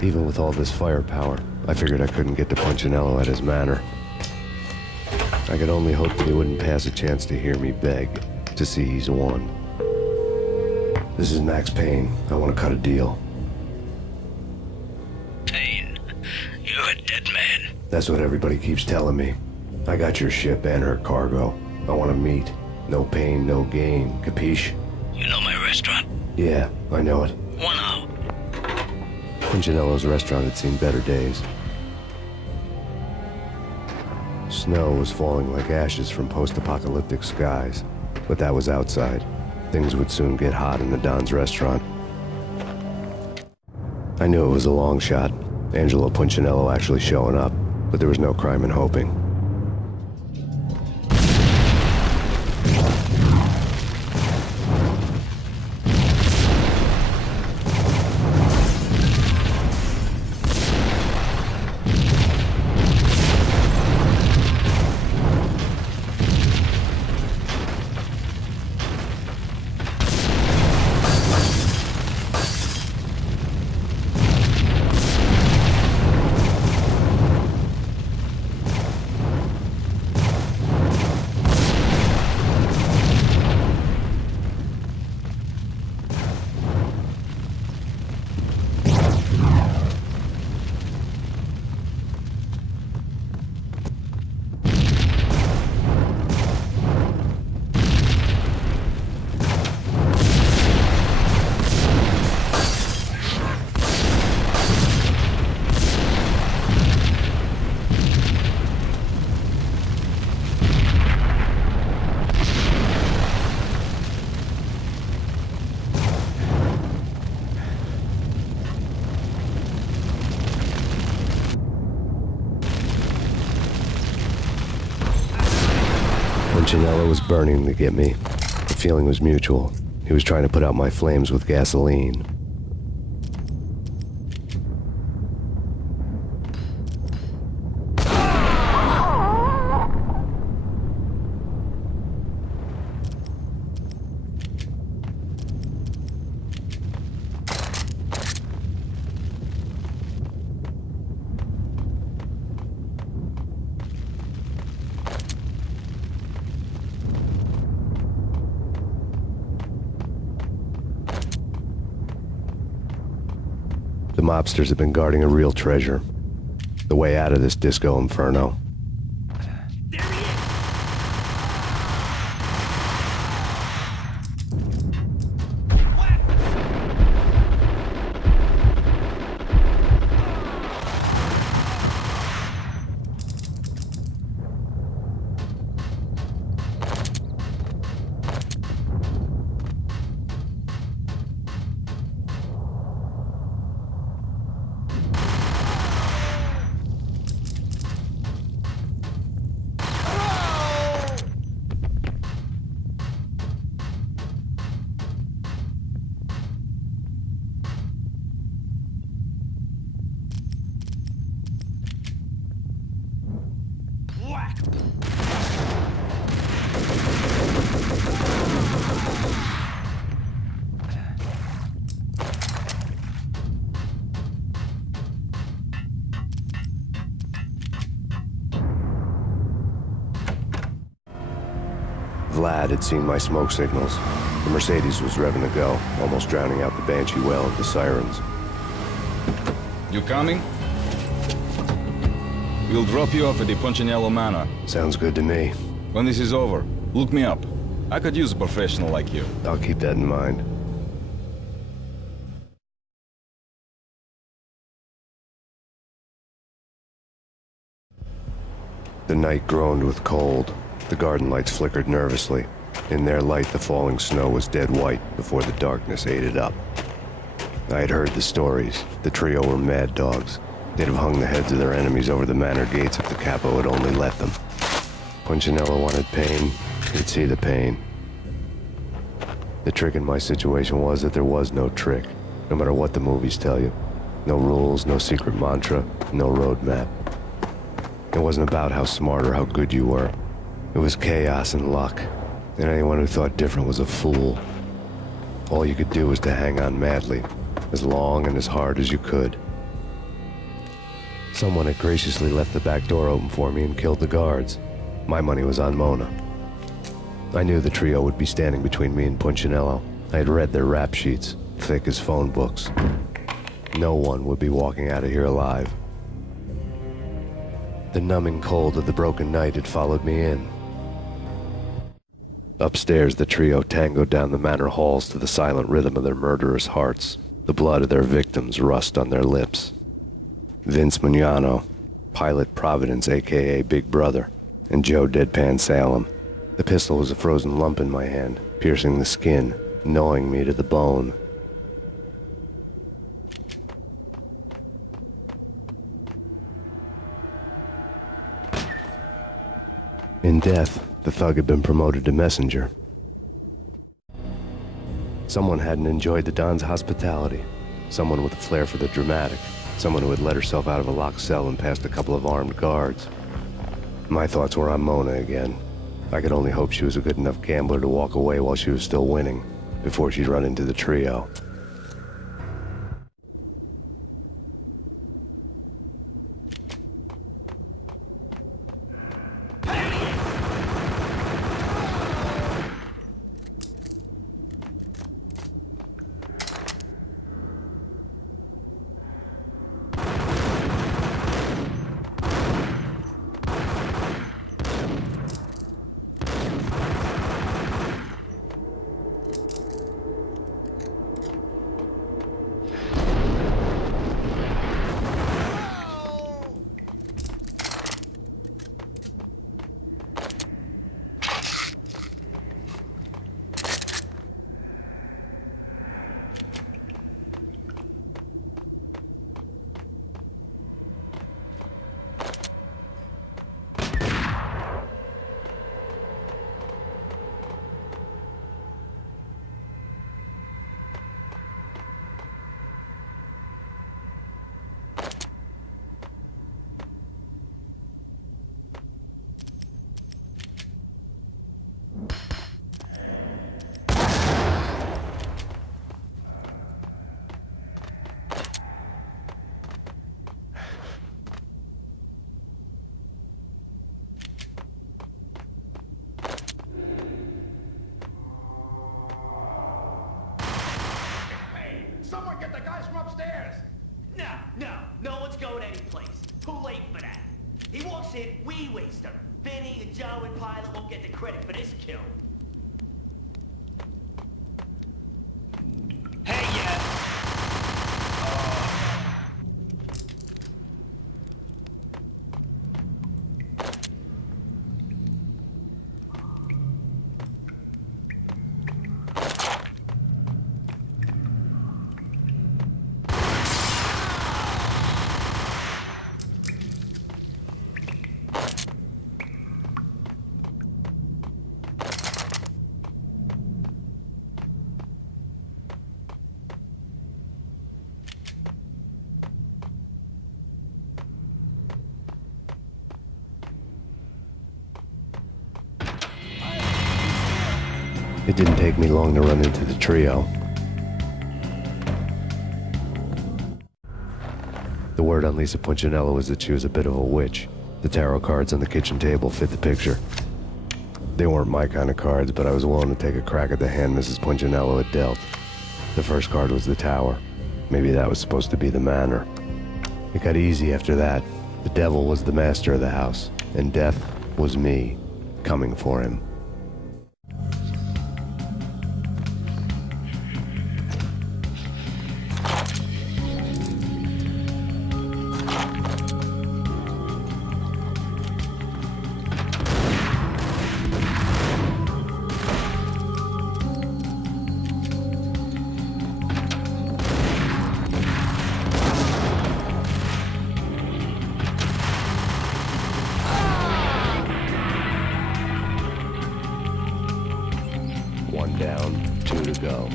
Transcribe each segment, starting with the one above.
Even with all this firepower, I figured I couldn't get to Punchinello at his manor. I could only hope that he wouldn't pass a chance to hear me beg, to see he's won. This is Max Payne. I want to cut a deal. Payne, you're a dead man. That's what everybody keeps telling me. I got your ship and her cargo. I want to meet. No pain, no gain. Capiche? You know my restaurant? Yeah, I know it. 1 hour. Punchinello's restaurant had seen better days. Snow was falling like ashes from post-apocalyptic skies, but that was outside. Things would soon get hot in the Don's restaurant. I knew it was a long shot, Angelo Punchinello actually showing up, but there was no crime in hoping. Punchinello was burning to get me. The feeling was mutual. He was trying to put out my flames with gasoline. The mobsters have been guarding a real treasure. The way out of this disco inferno. Vlad had seen my smoke signals. The Mercedes was revving to go, almost drowning out the Banshee well of the sirens. You coming? We'll drop you off at the Punchinello Manor. Sounds good to me. When this is over, look me up. I could use a professional like you. I'll keep that in mind. The night groaned with cold. The garden lights flickered nervously. In their light, the falling snow was dead white before the darkness ate it up. I had heard the stories. The trio were mad dogs. They'd have hung the heads of their enemies over the manor gates if the capo had only let them. Punchinello wanted pain. He'd see the pain. The trick in my situation was that there was no trick, no matter what the movies tell you. No rules, no secret mantra, no roadmap. It wasn't about how smart or how good you were. It was chaos and luck, and anyone who thought different was a fool. All you could do was to hang on madly, as long and as hard as you could. Someone had graciously left the back door open for me and killed the guards. My money was on Mona. I knew the trio would be standing between me and Punchinello. I had read their rap sheets, thick as phone books. No one would be walking out of here alive. The numbing cold of the broken night had followed me in. Upstairs, the trio tangoed down the manor halls to the silent rhythm of their murderous hearts, the blood of their victims rust on their lips. Vince Mugnano, Pilot Providence aka Big Brother, and Joe Deadpan Salem. The pistol was a frozen lump in my hand, piercing the skin, gnawing me to the bone. In death, the thug had been promoted to messenger. Someone hadn't enjoyed the Don's hospitality. Someone with a flair for the dramatic. Someone who had let herself out of a locked cell and past a couple of armed guards. My thoughts were on Mona again. I could only hope she was a good enough gambler to walk away while she was still winning, before she'd run into the trio. Someone get the guys from upstairs! No one's going anyplace. Too late for that. He walks in, we waste him. Vinny and Joe and Pilot won't get the credit for this kill. Hey, yeah! It didn't take me long to run into the trio. The word on Lisa Punchinello was that she was a bit of a witch. The tarot cards on the kitchen table fit the picture. They weren't my kind of cards, but I was willing to take a crack at the hand Mrs. Punchinello had dealt. The first card was the tower. Maybe that was supposed to be the manor. It got easy after that. The devil was the master of the house, and death was me, coming for him. One down, two to go.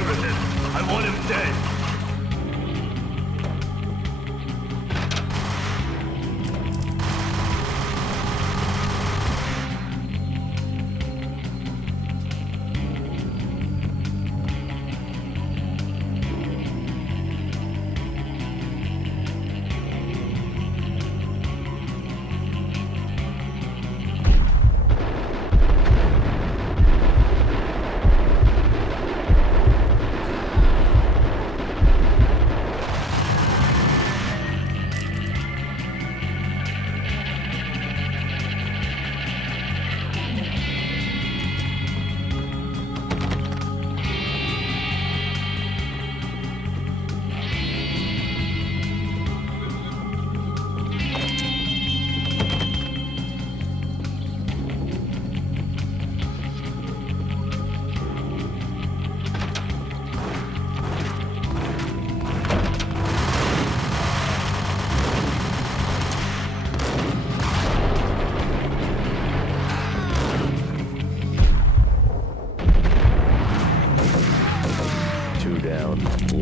everything. I want him dead.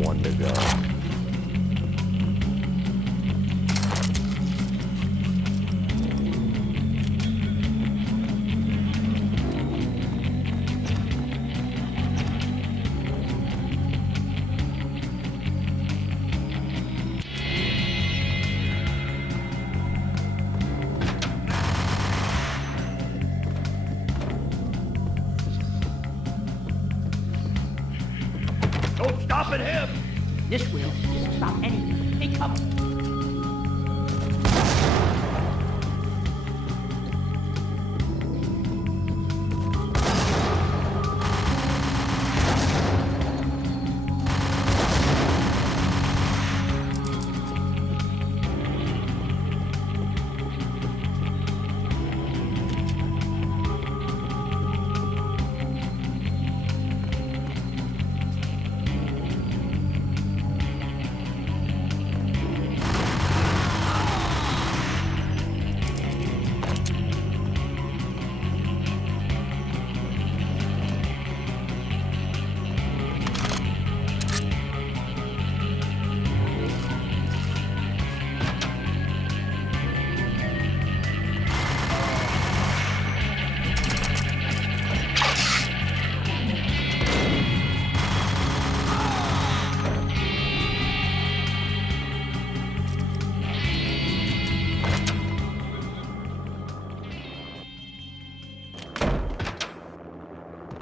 One to go. Don't stop at him! This will stop anything. Hey, come.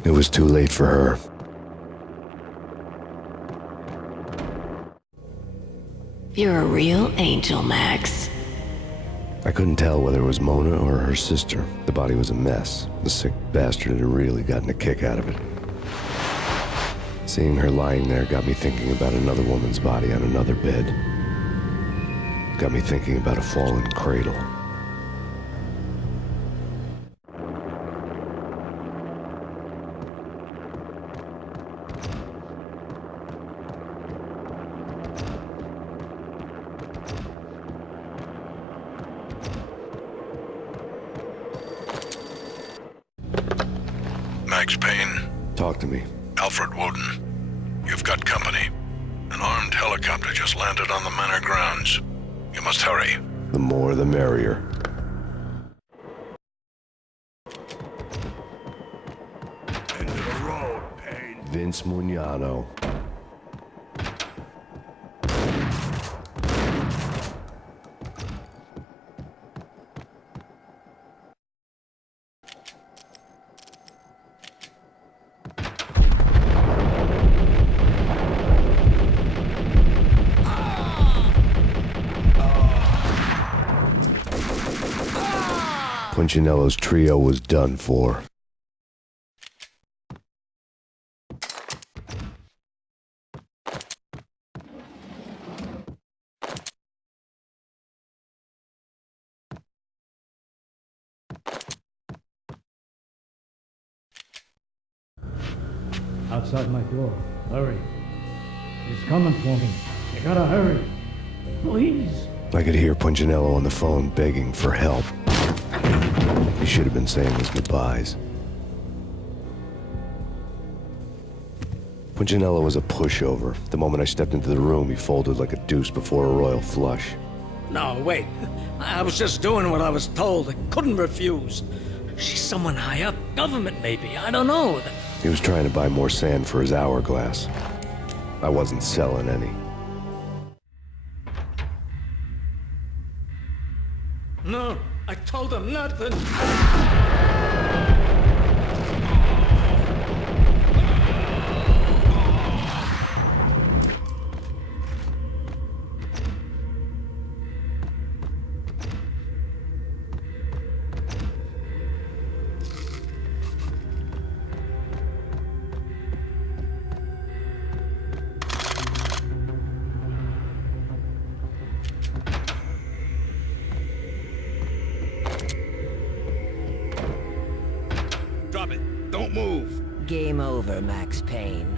It was too late for her. You're a real angel, Max. I couldn't tell whether it was Mona or her sister. The body was a mess. The sick bastard had really gotten a kick out of it. Seeing her lying there got me thinking about another woman's body on another bed. Got me thinking about a fallen cradle. Max Payne. Talk to me. Alfred Woden. You've got company. An armed helicopter just landed on the manor grounds. You must hurry. The more the merrier. End of the road, Payne. Vince Mugnano. Punchinello's trio was done for. Outside my door. Hurry. He's coming for me. You gotta hurry. Please. I could hear Punchinello on the phone begging for help. He should have been saying his goodbyes. Punchinello was a pushover. The moment I stepped into the room, he folded like a deuce before a royal flush. No, wait. I was just doing what I was told. I couldn't refuse. She's someone high up. Government, maybe. I don't know. He was trying to buy more sand for his hourglass. I wasn't selling any. No, I told him nothing. Drop it. Don't move. Game over, Max Payne.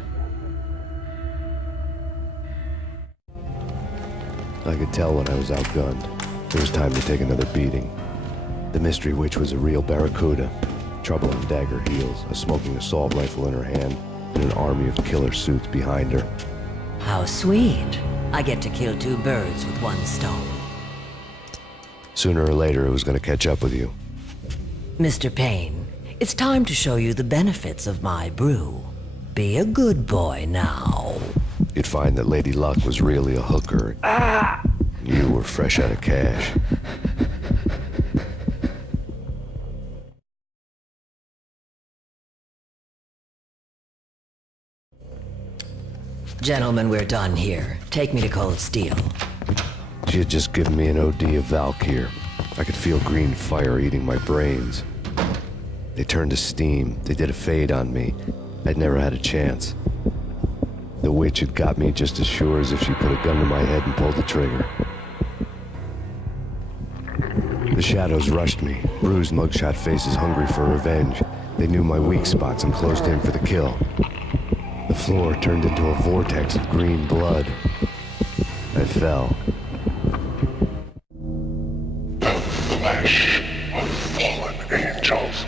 I could tell when I was outgunned. It was time to take another beating. The mystery witch was a real barracuda. Trouble on dagger heels, a smoking assault rifle in her hand, and an army of killer suits behind her. How sweet. I get to kill two birds with one stone. Sooner or later, it was going to catch up with you. Mr. Payne, it's time to show you the benefits of my brew. Be a good boy now. You'd find that Lady Luck was really a hooker. You were fresh out of cash. Gentlemen, we're done here. Take me to Cold Steel. She had just given me an OD of Valkyr. I could feel green fire eating my brains. They turned to steam. They did a fade on me. I'd never had a chance. The witch had got me just as sure as if she put a gun to my head and pulled the trigger. The shadows rushed me, bruised mugshot faces hungry for revenge. They knew my weak spots and closed in for the kill. The floor turned into a vortex of green blood. I fell. The flesh of fallen angels.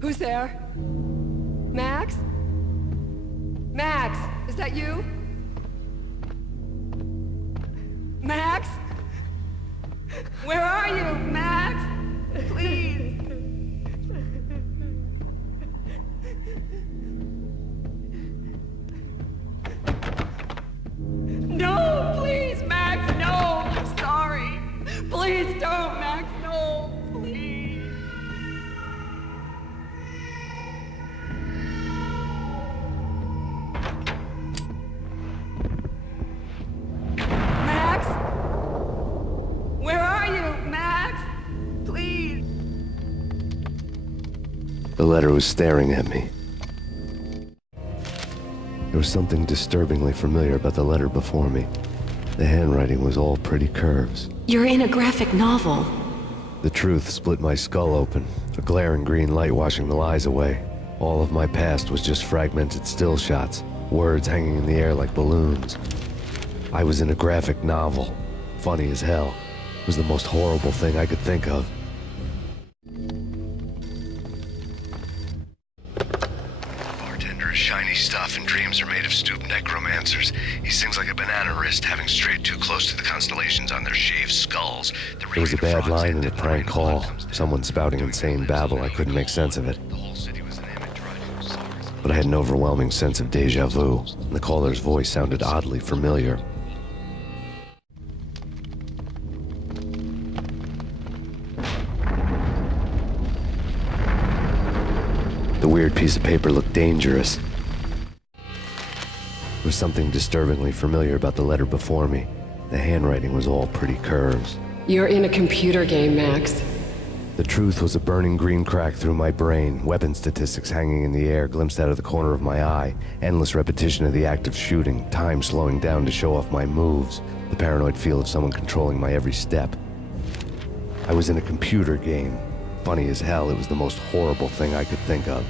Who's there? Max? Max, is that you? Max? Where are you, Max? Please. No, please, Max, no. I'm sorry. Please don't, Max, no. Please. Max? Where are you, Max? Please. The letter was staring at me. There was something disturbingly familiar about the letter before me. The handwriting was all pretty curves. You're in a graphic novel. The truth split my skull open, a glaring green light washing the lies away. All of my past was just fragmented still shots, words hanging in the air like balloons. I was in a graphic novel. Funny as hell. It was the most horrible thing I could think of. Bartender is shiny stuff and dreams are made of stooped necromancers. He sings like a banana wrist, having strayed too close to the constellations on their shaved skulls. There was a bad line in a prank call. Someone spouting insane babble. I couldn't make sense of it. But I had an overwhelming sense of deja vu, and the caller's voice sounded oddly familiar. The weird piece of paper looked dangerous. There was something disturbingly familiar about the letter before me. The handwriting was all pretty curves. You're in a computer game, Max. The truth was a burning green crack through my brain, weapon statistics hanging in the air, glimpsed out of the corner of my eye, endless repetition of the act of shooting, time slowing down to show off my moves, the paranoid feel of someone controlling my every step. I was in a computer game. Funny as hell, it was the most horrible thing I could think of.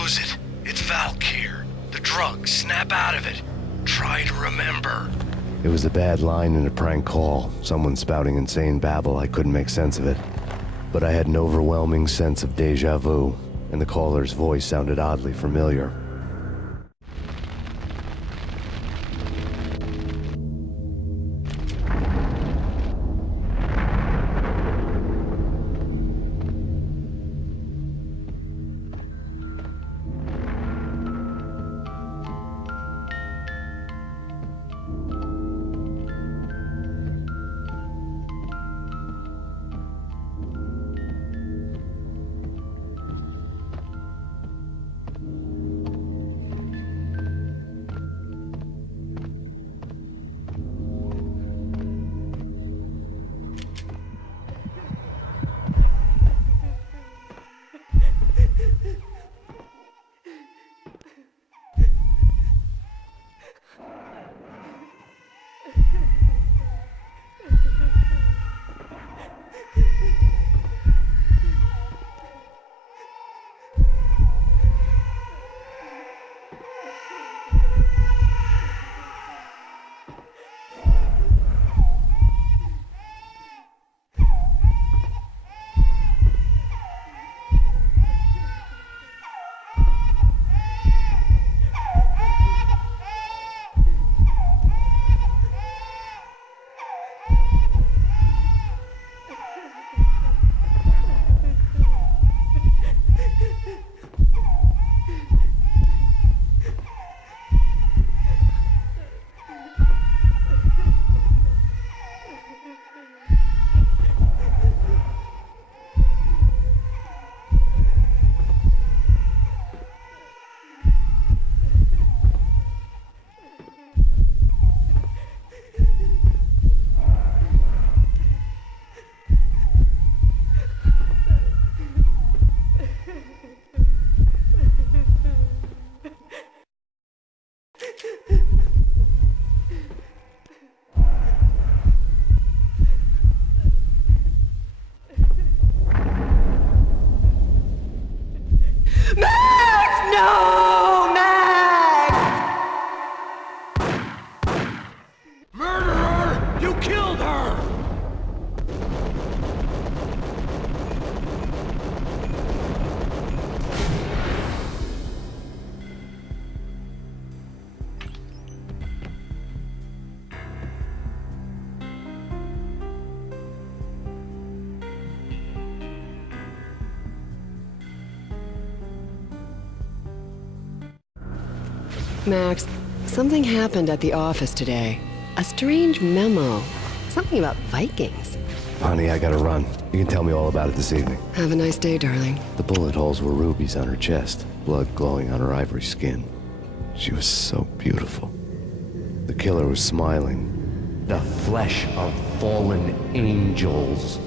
lose it. It's Valkyr. The drug. Snap out of it. Try to remember. It was a bad line in a prank call. Someone spouting insane babble. I couldn't make sense of it. But I had an overwhelming sense of deja vu, and the caller's voice sounded oddly familiar. Max, something happened at the office today. A strange memo. Something about Vikings. Honey, I gotta run. You can tell me all about it this evening. Have a nice day, darling. The bullet holes were rubies on her chest, blood glowing on her ivory skin. She was so beautiful. The killer was smiling. The flesh of fallen angels.